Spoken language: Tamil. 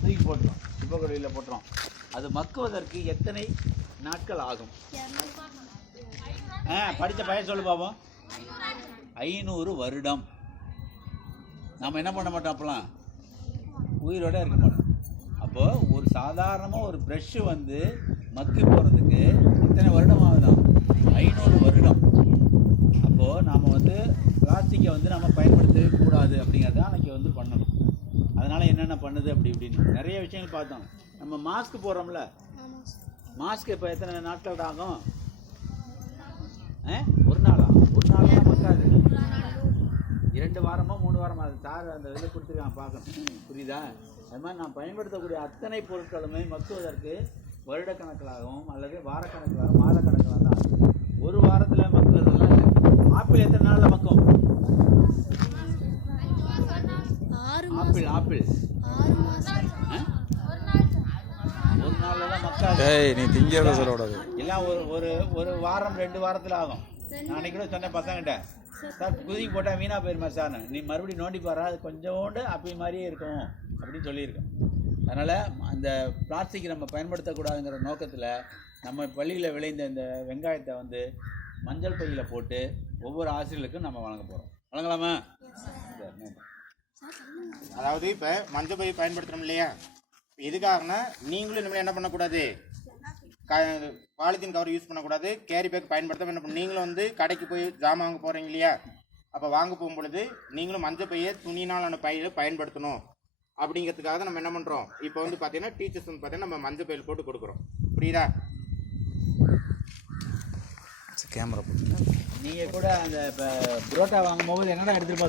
தூக்கி போட்டுரும், குப்பைக்குழியில் போட்டுரும். அது மக்குவதற்கு எத்தனை நாட்கள் ஆகும்? படித்த பையன் சொல்லு பாப்போம். 500 வருடம். நாம் என்ன பண்ண மாட்டோம், அப்போலாம் உயிரோட இருக்க மாட்டோம். அப்போது ஒரு சாதாரணமாக ஒரு ப்ரெஷ்ஷு வந்து மக்கி போகிறதுக்கு இத்தனை வருடம் ஆகுதான், 500 வருடம். அப்போது நாம் வந்து பிளாஸ்டிக்கை வந்து நம்ம பயன்படுத்தவே கூடாது அப்படிங்கிறத அன்றைக்கி வந்து பண்ணணும். அதனால் என்னென்ன பண்ணுது அப்படி இப்படின்னு நிறைய விஷயங்கள் பார்த்தோம். நம்ம மாஸ்க் போடுறோம்ல, மாஸ்க் இப்போ எத்தனை நாட்கள் ஆகும்? ஒரு நாள் மக்காது. 2 வாரமோ 3 வாரமோ அது சார் அந்த இதில் கொடுத்துருக்கான், பார்க்கணும். புரியுதா? அது மாதிரி நான் பயன்படுத்தக்கூடிய அத்தனை பொருட்களுமே மக்குவதற்கு வருடக்கணக்கிலாகவும் அல்லது வாரக்கணக்கிலாகவும் மாதக்கணக்கிலாக தான் ஆகுது. ஒரு வாரத்தில் மக்குறதெல்லாம் இல்லை. ஆப்பிள் எத்தனை நாளில் மக்கும்? ஆப்பிள் ஒரு நாளில் தான் மக்காது. நீ திங்கிறத சொல்லக்கூடாது. எல்லாம் ஒரு வாரம் 2 வாரத்தில் ஆகும். நான் அன்றைக்கி கூட சொன்னேன் பசங்கிட்ட, சார் குதிக்கி போட்டால் வீணாக போயிருமா சார், நீ மறுபடியும் நோண்டி பாரு, அது கொஞ்சோண்டு அப்படி மாதிரியே இருக்கும் அப்படின்னு சொல்லியிருக்கேன். அதனால் அந்த பிளாஸ்டிக் நம்ம பயன்படுத்தக்கூடாதுங்கிற நோக்கத்தில் நம்ம பள்ளியில் விளைந்த இந்த வெங்காயத்தை வந்து மஞ்சள் பையில் போட்டு ஒவ்வொரு ஆசிரியர்களுக்கும் நம்ம வழங்க போகிறோம். வழங்கலாமா? அதாவது இப்போ மஞ்சள் பை பயன்படுத்துகிறோம் இல்லையா, எதுக்காகனா நீங்களும் இனிமேல் என்ன பண்ணக்கூடாது, பாலித்தீன் கவர் யூஸ் பண்ணக்கூடாது, கேரி பேக் பயன்படுத்த என்ன பண்ண. நீங்களும் வந்து கடைக்கு போய் ஜாமான் வாங்க போகிறீங்க இல்லையா, அப்போ வாங்க போகும்பொழுது நீங்களும் மஞ்சள் பையை துணினாலான பையில் பயன்படுத்தணும் அப்படிங்கிறதுக்காக தான் நம்ம என்ன பண்ணுறோம். இப்போ வந்து பார்த்தீங்கன்னா டீச்சர்ஸ் வந்து பார்த்தீங்கன்னா நம்ம மஞ்சள் பையில் போட்டு கொடுக்குறோம். புரியுதா? கேமரா போட்டு நீங்கள் கூட அந்த இப்போ புரோட்டா வாங்கும்போது என்னடா எடுத்துகிட்டு போக